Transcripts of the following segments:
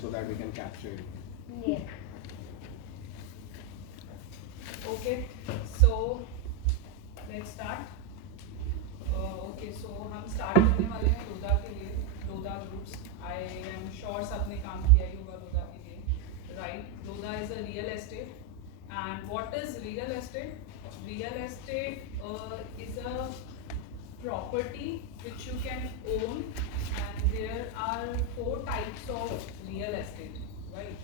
so that we can capture it. Yeah. Okay, so let's start. Okay, so हम start करने वाले हैं लोधा के लिए, Lodha groups. I am sure सबने काम किया ही होगा लोधा के लिए, right? Lodha is a real estate, and what is real estate? Real estate is a property which you can own, and there are 4 types of real estate, right?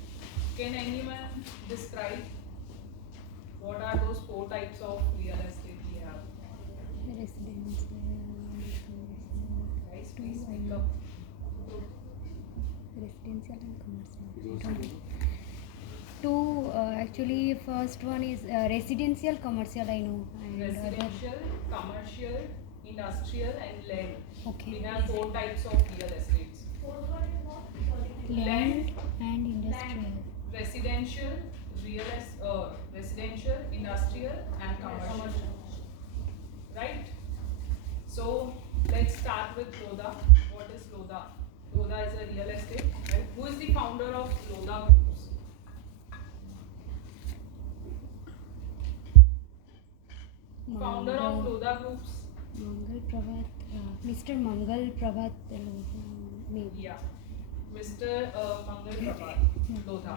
Can anyone describe what are those 4 types of real estate we have? Residential. Guys, please speak up. Residential and commercial. Two, actually, first one is residential, commercial. I know. And Residential, commercial, industrial, and land. Okay. We have 4 types of real estates. Land and industrial. Residential, residential, industrial, and commercial. Right? So let's start with Lodha. What is Lodha? Lodha is a real estate. Right? Who is the founder of Lodha Groups? Founder of Lodha Groups? Mangal Prabhat, Mr. Mangal Prabhat maybe. Yeah, Mr. Mangal Prabhat Lodha,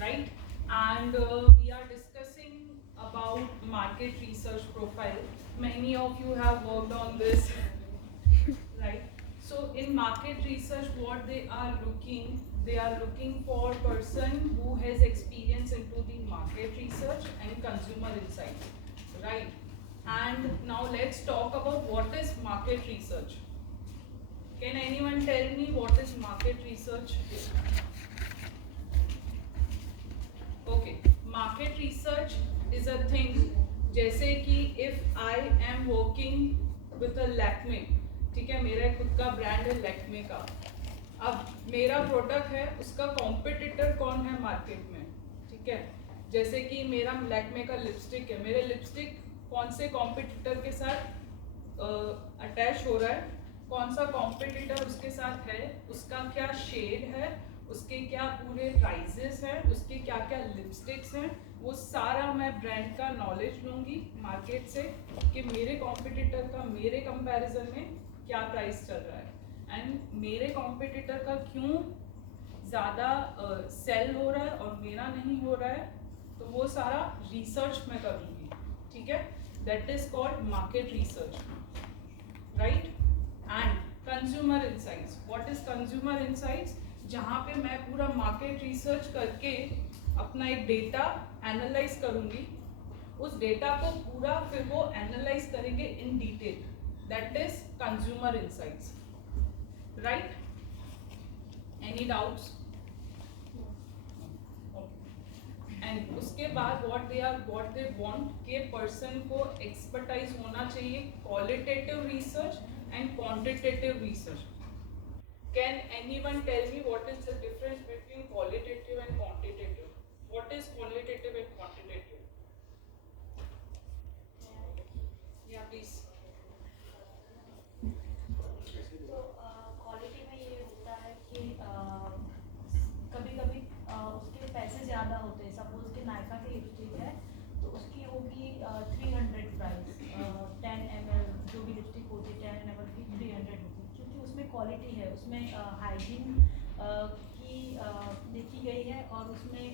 right? And we are discussing about market research profile. Many of you have worked on this, right? So in market research, what they are looking for person who has experience into the market research and consumer insight, right? And now let's talk about what is market research. Can anyone tell me what is market research? Okay, market research is a thing जैसे कि if I am working with a Lakme, ठीक है, मेरा खुद का ब्रांड है Lakme का, अब मेरा प्रोडक्ट है, उसका कॉम्पिटिटर कौन है मार्केट में, ठीक है, जैसे कि मेरा Lakme का लिपस्टिक है, मेरे लिपस्टिक कौन से कॉम्पिटिटर के साथ अटैच हो रहा है, कौन सा कॉम्पिटिटर उसके साथ है, उसका क्या शेड है, उसके क्या पूरे प्राइजेस हैं, उसके क्या क्या लिपस्टिक्स हैं, वो सारा मैं ब्रांड का नॉलेज लूँगी मार्केट से कि मेरे कॉम्पिटिटर का मेरे कंपैरिजन में क्या प्राइस चल रहा है एंड मेरे कॉम्पिटिटर का क्यों ज़्यादा सेल हो रहा है और मेरा नहीं हो रहा है, तो वो सारा रिसर्च मैं करूँगी, ठीक है, that is called market research, right? And consumer insights, what is consumer insights? जहाँ पे मैं पूरा मार्केट रिसर्च करके अपना एक डेटा एनालाइज करूँगी, उस डेटा को पूरा फिर वो एनालाइज करेंगे in detail, that is consumer insights, right? Any doubts? And उसके बाद व्हाट दे वांट के पर्सन को एक्सपर्टाइज होना चाहिए qualitative research and quantitative research. Can anyone tell me what is the difference between qualitative and quantitative? What is qualitative and quantitative? Yeah, please. तो क्वालिटी में ये होता है कि कभी-कभी उसके पैसे ज़्यादा होते हैं. सपोज कि नायका की लिपस्टिक है तो उसकी होगी 300 प्राइस, 10 ml जो भी लिपस्टिक होती है 10 ml की 300 होती है, क्योंकि उसमें क्वालिटी है, उसमें हाइजीन की देखी गई है और उसमें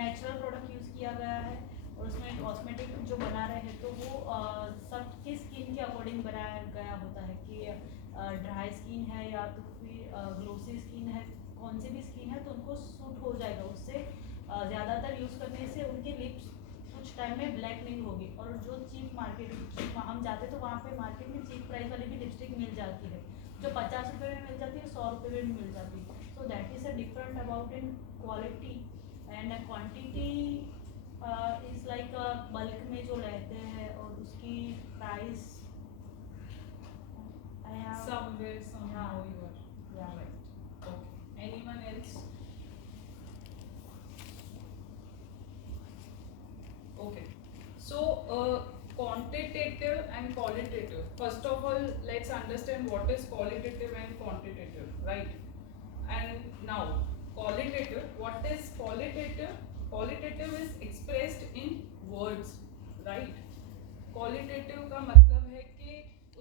नेचुरल प्रोडक्ट यूज़ किया गया है और उसमें कॉस्मेटिक जो बना रहे हैं तो वो सबकी स्किन के अकॉर्डिंग बनाया गया होता है कि ड्राई स्किन है या तो फिर ग्लोसी स्किन है, कौन सी भी स्किन है तो उनको सूट हो जाएगा. उससे ज़्यादातर यूज़ करने से उनके लिप्स कुछ टाइम में ब्लैक नहीं होगी. और जो चीप मार्केट हम जाते तो वहाँ पे मार्केट में चीप प्राइस वाली भी लिपस्टिक मिल जाती है, जो 50 रुपये में मिल जाती है, 100 रुपये में मिल जाती है. So that is a different about in quality and quantity is like bulk में जो लेते हैं और उसकी price Somewhere, somehow you are. Yeah. Right. Okay. Anyone else? Okay. So, quantitative and qualitative. First of all, let's understand what is qualitative and quantitative, right? And now qualitative, what is qualitative? Qualitative is expressed in words, right? Qualitative का मतलब है कि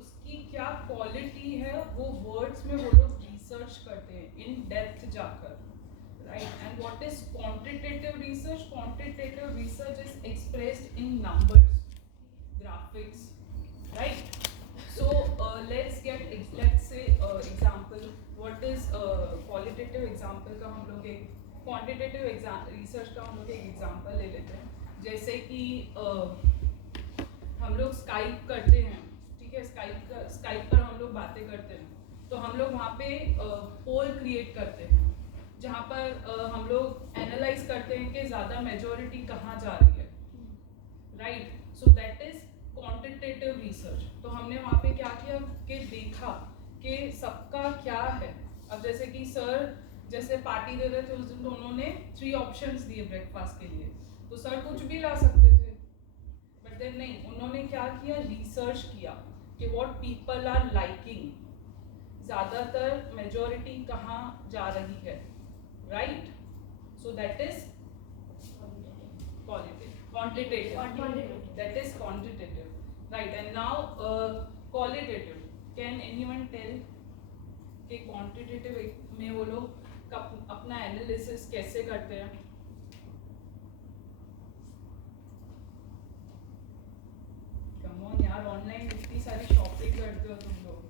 उसकी क्या क्वालिटी है, वो वर्ड्स में वो लोग रिसर्च करते हैं इन डेप्थ जाकर, right? And what is quantitative research? Quantitative research is expressed in numbers, graphics, right? So let's say example. What is qualitative example का हम लोग एक quantitative research का हम लोग एक example ले लेते हैं. जैसे कि हम लोग स्काइप करते हैं, ठीक है? स्काइप पर हम लोग बातें करते हैं, तो हम लोग वहाँ पे पोल क्रिएट करते हैं जहाँ पर हम लोग एनालाइज करते हैं कि ज़्यादा मेजॉरिटी कहाँ जा रही है, right? So that is quantitative research. तो हमने वहाँ पे क्या किया कि देखा कि सबका क्या है. अब जैसे कि सर जैसे पार्टी दे रहे थे उस दिन, तो उन्होंने 3 ऑप्शंस दिए ब्रेकफास्ट के लिए, तो सर कुछ भी ला सकते थे, बट देन नहीं, उन्होंने क्या किया, रिसर्च किया कि व्हाट पीपल आर लाइकिंग, ज़्यादातर मेजॉरिटी कहाँ जा रही है, right? So that is quantitative. That is quantitative, right? And now qualitative. Can anyone tell कि quantitative में वो लोग अपना एनालिसिस कैसे करते हैं? कम ऑन यार, ऑनलाइन इतनी सारी शॉपिंग करते हो तुम लोग.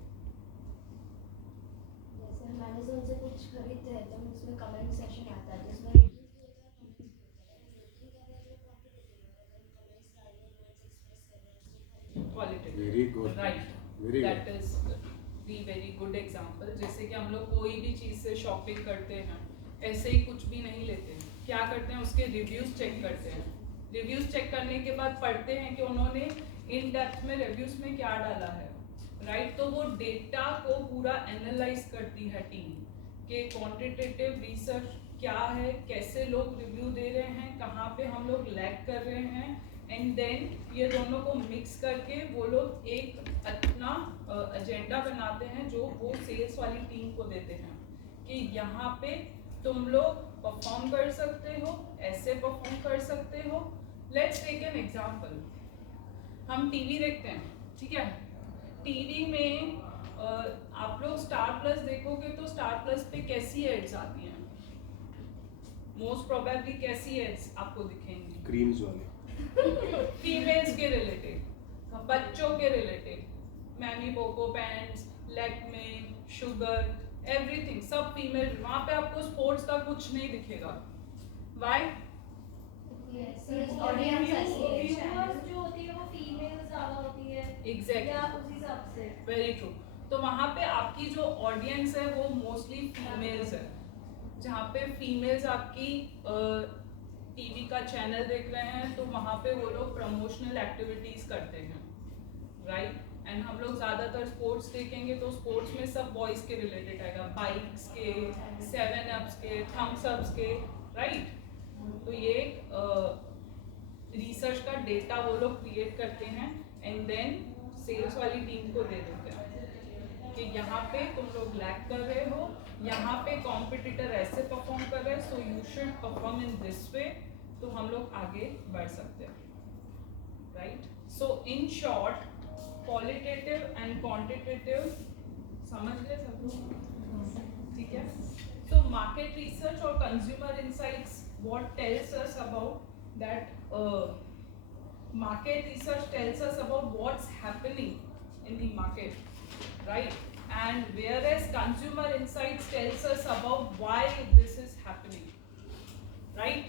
जैसे हम अमेज़न से कुछ खरीदते हैं तो उसमें कमेंट सेक्शन आता है, जिसमें Qualitative. Very good. Right. Very That good. is the very good example. जैसे कि हम लोग कोई भी चीज़ से शॉपिंग करते हैं, ऐसे ही कुछ भी नहीं लेते. क्या करते हैं, उसके रिव्यूज चेक करते हैं. रिव्यूज चेक करने के बाद पढ़ते हैं कि उन्होंने इन डेप्थ में रिव्यूज में क्या डाला है, राइट? तो वो डेटा को पूरा एनालाइज करती है टीम कि क्वांटिटेटिव रिसर्च क्या है, कैसे लोग रिव्यू दे रहे हैं, कहाँ पे हम लोग लैग कर रहे हैं, एंड देन ये दोनों को मिक्स करके वो लोग एक अपना एजेंडा बनाते हैं जो वो सेल्स वाली टीम को देते हैं कि यहाँ पे तुम लोग परफॉर्म कर सकते हो, ऐसे परफॉर्म कर सकते हो. Let's take an example. हम टीवी देखते हैं, ठीक है? टीवी में आप लोग स्टार प्लस देखोगे तो स्टार प्लस पे कैसी एड्स आती हैं? मोस्ट प्रोबेबली कैसी एड्स आपको दिखेंगी? क्रीम्स वाले, फीमेल्स के रिलेटेड, बच्चों के related, MamyPoko pants, Lakme, Sugar, everything, सब फीमेल. वहाँ पे आपको स्पोर्ट्स का कुछ नहीं दिखेगा. व्हाई? ऑडियंस ऐसी है. व्यूअर्स जो होती है वो फीमेल ज़्यादा होती है एग्जैक्टली, या उस हिसाब से. Very true. तो वहाँ पे आपकी जो ऑडियंस है वो मोस्टली फीमेल्स है, जहाँ पे फीमेल्स आपकी टीवी का चैनल देख रहे हैं, तो वहाँ पे वो लोग प्रमोशनल एक्टिविटीज करते हैं, राइट? एंड हम लोग ज़्यादातर स्पोर्ट्स देखेंगे तो स्पोर्ट्स में सब बॉयज़ के रिलेटेड आएगा, बाइक्स के, 7 अप्स के, थम्स अप्स के, राइट? तो ये रिसर्च का डेटा वो लोग क्रिएट करते हैं एंड देन सेल्स वाली टीम को दे देते हैं कि यहाँ पे तुम लोग लैग कर रहे हो, यहाँ पे कॉम्पिटिटर ऐसे परफॉर्म कर रहे हैं, so you should perform in this way, तो हम लोग आगे बढ़ सकते हैं, राइट? सो in short, qualitative and quantitative समझ गए सब लोग, ठीक है? सो मार्केट रिसर्च और consumer insights what tells us about that market research tells us about what's happening in the market, right? And whereas consumer insights tells us about why this is happening, right?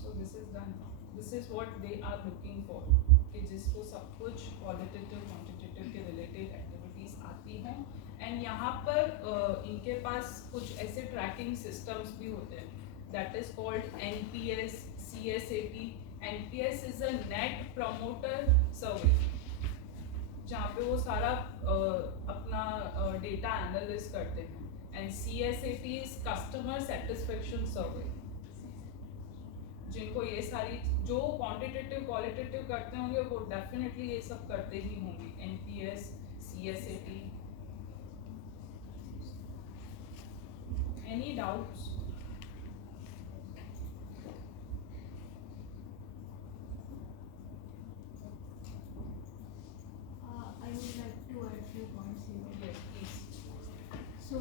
So this is done. This is what they are looking for कि जिसको सब कुछ qualitative quantitative के related activities आती हैं. एंड यहाँ पर इनके पास कुछ ऐसे ट्रैकिंग सिस्टम्स भी होते हैं, that is called NPS, CSAT. NPS is a net promoter survey, जहाँ पे वो सारा अपना डेटा एनालिस करते हैं. And CSAT is customer satisfaction survey. जिनको ये सारी जो क्वांटिटेटिव क्वालिटेटिव करते होंगे वो डेफिनेटली ये सब करते ही होंगे. NPS, CSAT. Any doubts? I would like to add few points here. Yes, please. So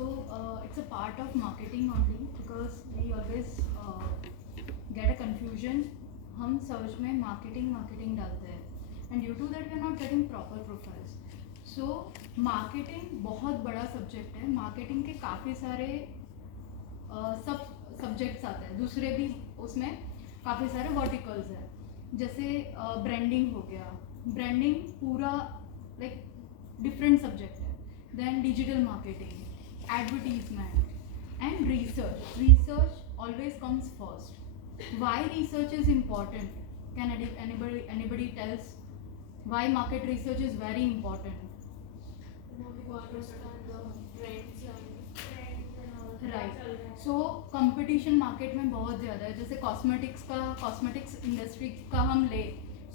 it's a part of marketing only because we always get a confusion. हम सर्च में marketing डालते हैं and due to that we are not getting proper profiles. So marketing बहुत बड़ा subject है. Marketing के काफ़ी सारे सब सब्जेक्ट्स आते हैं, दूसरे भी उसमें काफ़ी सारे वर्टिकल्स हैं. जैसे ब्रांडिंग हो गया, ब्रांडिंग पूरा लाइक डिफरेंट सब्जेक्ट है. Then digital marketing, advertisement and research. Research always comes first. Why research is important? Can anybody tells why market research is very important? Right. So competition market में बहुत ज़्यादा है. जैसे cosmetics industry का हम ले,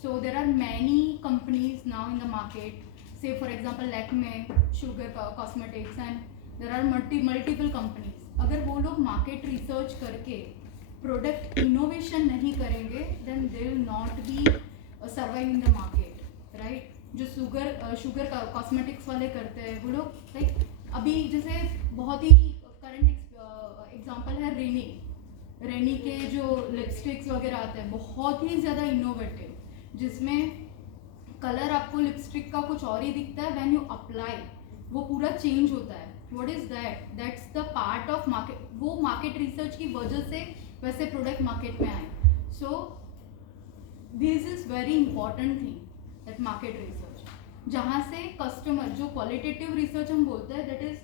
so there are many companies now in the market. Say for example Lakme, Sugar cosmetics and there are multiple companies. अगर वो लोग मार्केट रिसर्च करके प्रोडक्ट इनोवेशन नहीं करेंगे then they will not be survive in the market. Right. जो Sugar cosmetics वाले करते हैं वो लोग लाइक अभी जैसे बहुत ही करंट एग्जांपल है रेनी के जो लिपस्टिक्स वगैरह आते हैं बहुत ही ज़्यादा इनोवेटिव, जिसमें कलर आपको लिपस्टिक का कुछ और ही दिखता है, व्हेन यू अप्लाई वो पूरा चेंज होता है. What is that? That's the part of market. वो मार्केट रिसर्च की वजह से वैसे प्रोडक्ट मार्केट में आए. So this is very important thing that market research, जहाँ से कस्टमर जो क्वालिटेटिव रिसर्च हम बोलते हैं that is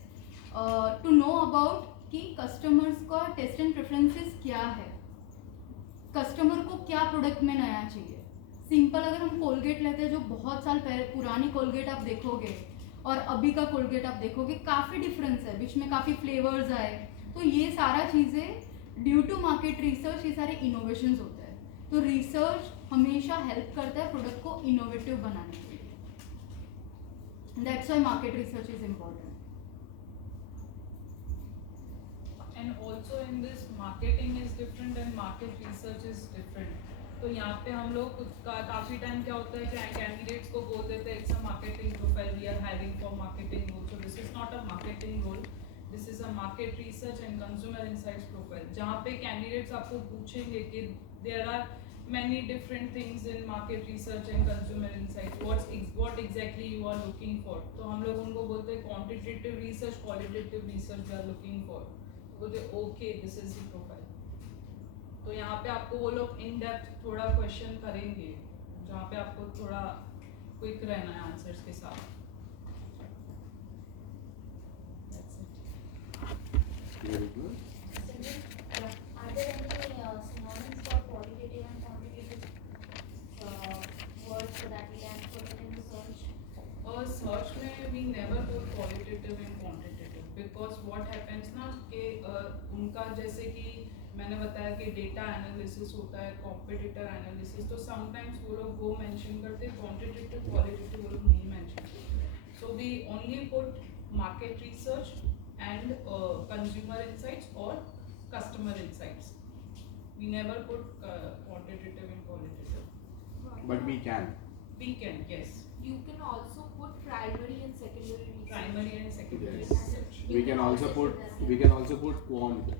to know about कि कस्टमर्स का टेस्ट एंड प्रेफरेंसेस क्या है, कस्टमर को क्या प्रोडक्ट में नया चाहिए. सिंपल अगर हम कोलगेट लेते हैं, जो बहुत साल पहले पुरानी कोलगेट आप देखोगे और अभी का कोलगेट आप देखोगे काफ़ी डिफरेंस है, बीच में काफ़ी फ्लेवर्स आए. तो ये सारा चीज़ें ड्यू टू मार्केट रिसर्च ये सारे इनोवेशंस होते हैं. तो रिसर्च हमेशा हेल्प करता है प्रोडक्ट को इनोवेटिव बनाने के लिए. That's why market research is important. And also in this marketing is different and market research is different. तो यहाँ पे हम लोग काफ़ी टाइम क्या होता है कि कैंडिडेट्स को बोल देते हैं it's a marketing profile, we are hiring for marketing role. So this is not a marketing role, this is a market research and consumer insights profile, जहाँ पे कैंडिडेट्स आपको पूछेंगे कि there are many different things in market research and consumer insights. What exactly you are looking for? तो हम लोग उनको बोलते हैं quantitative research, qualitative research we are looking for. बोलते okay, this is the profile. तो यहाँ पे आपको वो लोग in depth थोड़ा क्वेश्चन करेंगे, जहाँ पे आपको थोड़ा क्विक रहना है आंसर्स के साथ. That's it. Very good. Are there any synonyms for qualitative and quantitative words so that we can put it in the search? Search में we never put qualitative and quantitative because what happens ना कि उनका जैसे कि मैंने बताया कि data analysis होता है, कॉम्पिटिटर एनालिसिस, तो समटाइम्स वो लोग वो मेंशन करते हैं, क्वांटिटेटिव क्वालिटेटिव वो लोग नहीं मेंशन करते. So we only put market research and consumer insights और customer insights. We never put quantitative and qualitative. But we can. We can, yes. You can also put primary and secondary research. Primary and secondary Yes. research. We can also put quant,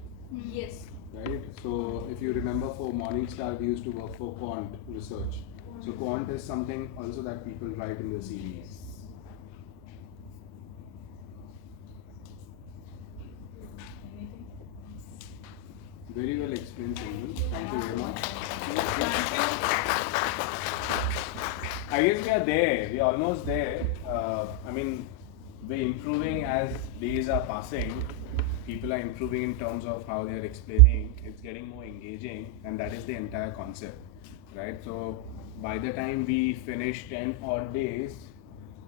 Yes. right? So if you remember, for Morningstar we used to work for quant research. So quant is something also that people write in their CVs. Anything? Very well explained, Simran. Thank you very much. Thank you. I guess we are there. We are almost there. I mean, we're improving as days are passing. People are improving in terms of how they are explaining. It's getting more engaging, and that is the entire concept, right? So by the time we finish 10 odd days,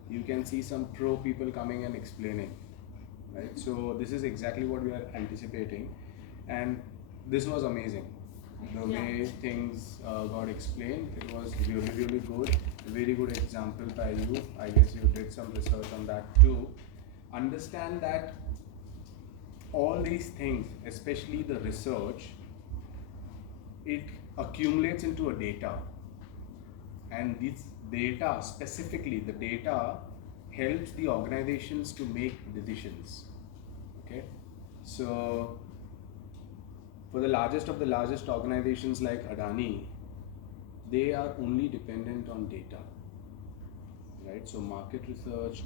you can see some pro people coming and explaining, right? So this is exactly what we are anticipating, and this was amazing. The way things got explained, it was really, really good. Very good example by you. I guess you did some research on that too. Understand that all these things, especially the research, it accumulates into a data. And this data, specifically the data, helps the organizations to make decisions. Okay, so for the largest of the largest organizations like Adani, they are only dependent on data, right? So market research,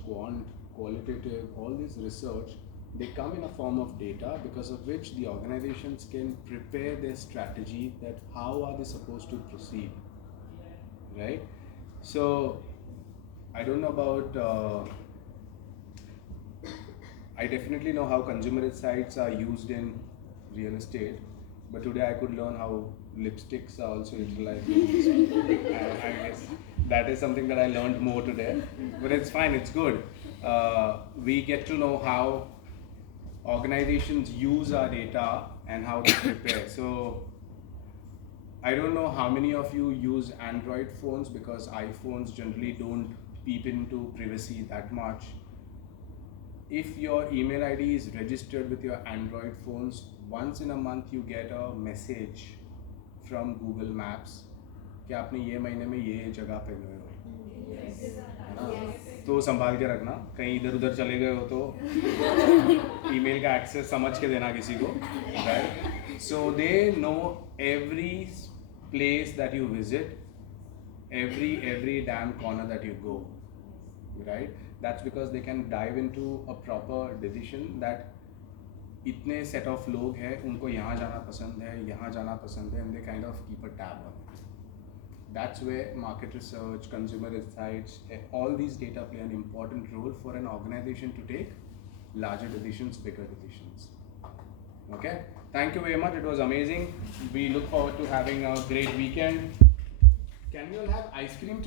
qualitative, all this research, they come in a form of data, because of which the organizations can prepare their strategy, that how are they supposed to proceed, right? So I don't know about, I definitely know how consumer insights are used in real estate, but today I could learn how lipsticks are also utilized. I guess that is something that I learned more today, but it's fine, it's good. We get to know how organizations use our data and how to prepare. So I don't know how many of you use Android phones, because iPhones generally don't peep into privacy that much. If your email ID is registered with your Android phones, once in a month you get a message from Google Maps कि आपने ये महीने में ये जगह पे गए हो, है ना? तो संभाल के रखना, कहीं इधर उधर चले गए हो तो ईमेल का एक्सेस समझ के देना किसी को, right? So they know every place that you visit, every damn corner that you go, right? That's because they can dive into a proper decision that इतने set of लोग हैं, उनको यहाँ जाना पसंद है, यहाँ जाना पसंद है, and they kind of keep a tab on it. That's where market research, consumer insights, all these data play an important role for an organization to take larger decisions, bigger decisions. Okay, thank you very much. It was amazing. We look forward to having a great weekend. Can we all have ice cream today?